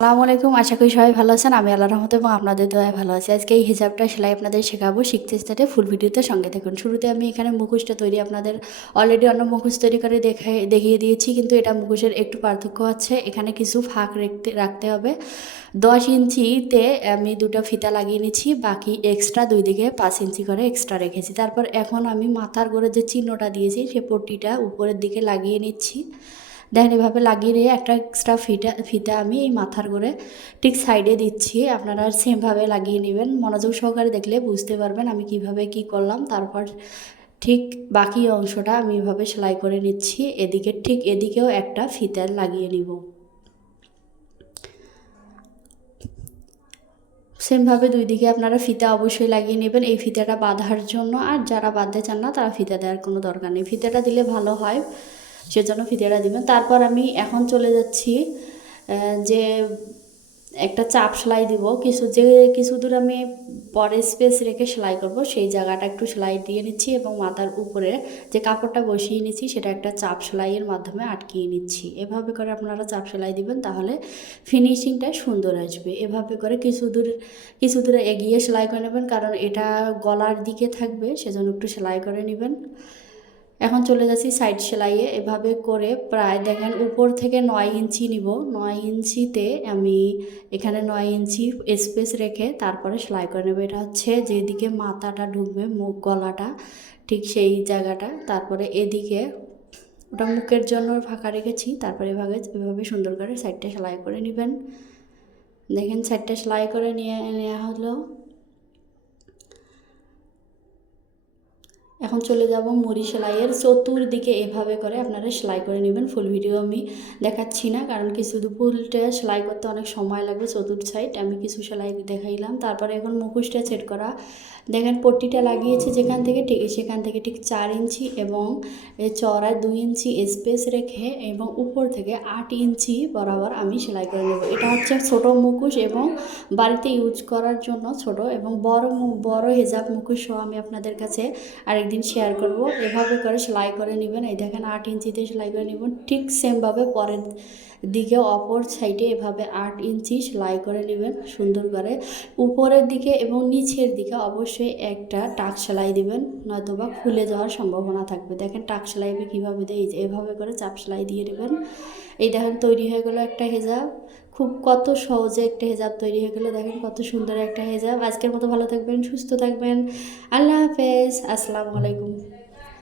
আসসালামু আলাইকুম। আশা করি সবাই ভালো আছেন। আমি আল্লাহর রহমতে এবং আপনাদের দয়ায় ভালো আছি। আজকে এই হিজাবটা সেলাই আপনাদের শেখাবো। শিখতে স্টার্টে ফুল ভিডিওতে সঙ্গে থাকুন। শুরুতে আমি এখানে মুখোশটা তৈরি আপনাদের অলরেডি অন্য মুখোশ তৈরি করে দেখিয়ে দিয়েছি, কিন্তু এটা মুখোশের একটু পার্থক্য আছে। এখানে কিছু ফাঁক রাখতে হবে। 10 ইঞ্চিতে আমি দুটো ফিতা লাগিয়ে নিচ্ছি, বাকি এক্সট্রা দুই দিকে 5 ইঞ্চি করে এক্সট্রা রেখেছি। তারপর এখন আমি মাথার করে যে চিহ্নটা দিয়েছি সে পট্টিটা উপরের দিকে লাগিয়ে নিচ্ছি। দেখেন এভাবে লাগিয়ে নিয়ে একটা এক্সট্রা ফিতা আমি এই মাথার করে ঠিক সাইডে দিচ্ছি। আপনারা সেমভাবে লাগিয়ে নেবেন, মনোযোগ সহকারে দেখলে বুঝতে পারবেন আমি কিভাবে কি করলাম। তারপর ঠিক বাকি অংশটা আমি এভাবে সেলাই করে নিচ্ছি। এদিকে ঠিক এদিকেও একটা ফিতা লাগিয়ে নিব। সেমভাবে দুই দিকে আপনারা ফিতা অবশ্যই লাগিয়ে নেবেন এই ফিতাটা বাঁধার জন্য। আর যারা বাঁধতে চান না তারা ফিতা দেওয়ার কোনো দরকার নেই, ফিতাটা দিলে ভালো হয়, সেজন্য ফিতাটা দিবেন। তারপর আমি এখন চলে যাচ্ছি যে একটা চাপ সেলাই দিব। কিছু দূর আমি পরে স্পেস রেখে সেলাই করব, সেই জায়গাটা একটু সেলাই দিয়ে নিচ্ছি এবং মাথার উপরে যে কাপড়টা বসিয়ে নিচ্ছি সেটা একটা চাপ সেলাইয়ের মাধ্যমে আটকিয়ে নিচ্ছি। এভাবে করে আপনারা চাপ সেলাই দিবেন, তাহলে ফিনিশিংটা সুন্দর আসবে। এভাবে করে কিছু দূরে এগিয়ে সেলাই করে নেবেন, কারণ এটা গলার দিকে থাকবে, সেজন্য একটু সেলাই করে নেবেন। এখন চলে যাচ্ছি সাইড সেলাইয়ে। এভাবে করে প্রায় দেখেন উপর থেকে 9 ইঞ্চি নিব। 9 ইঞ্চিতে আমি এখানে 9 ইঞ্চি স্পেস রেখে তারপরে সেলাই করে নেব। এটা হচ্ছে যেদিকে মাথাটা ঢুকবে, মুখ গলাটা ঠিক সেই জায়গাটা। তারপরে এদিকে ওটা মুখের জন্য ফাঁকা রেখেছি। তারপরে এভাবে সুন্দর করে সাইডটা সেলাই করে নেবেন। দেখেন সাইডটা সেলাই করে নেওয়া হলো। এখন চলে যাব মুড়ি সেলাইয়ের চতুর্দিকে। এভাবে করে আপনারা সেলাই করে নেবেন। ফুল ভিডিও আমি দেখাচ্ছি না, কারণ কিছু ফুলটা সেলাই করতে অনেক সময় লাগবে। চতুর্থ সাইড আমি কিছু সেলাই দেখাইলাম। তারপরে এখন মুখোশটা সেট করা। দেখেন পট্টিটা লাগিয়েছি যেখান থেকে ঠিক সেখান থেকে ঠিক 4 ইঞ্চি এবং চওড়ায় 2 ইঞ্চি স্পেস রেখে এবং উপর থেকে 8 ইঞ্চি বরাবর আমি সেলাই করে নেব। এটা হচ্ছে ছোট মুখোশ এবং বাড়িতে ইউজ করার জন্য ছোট এবং বড় হিজাব মুখোশ আমি আপনাদের কাছে আরেকদিন শেয়ার করব। এভাবে করে সেলাই করে নেবেন। এই দেখেন 8 ইঞ্চিতে সেলাই করে নেবেন। ঠিক সেমভাবে পরের দিকে অপর সাইডে এভাবে 8 ইঞ্চি সেলাই করে নেবেন সুন্দর করে। উপরের দিকে এবং নিচের দিকে অবশ্যই একটা টাক সেলাই দিবেন, নয়তোবা খুলে যাওয়ার সম্ভাবনা থাকবে। দেখেন টাক সেলাই কীভাবে দেয়, এভাবে করে চাপ সেলাই দিয়ে দেবেন। এই দেখেন তৈরি হয়ে গেল একটা হেজাব। কত সহজে একটা হেজাব তৈরি হয়ে গেলো। দেখেন কত সুন্দর একটা হেজাব। আজকের মতো ভালো থাকবেন, সুস্থ থাকবেন। আল্লাহ হাফেজ, আসসালামু আলাইকুম।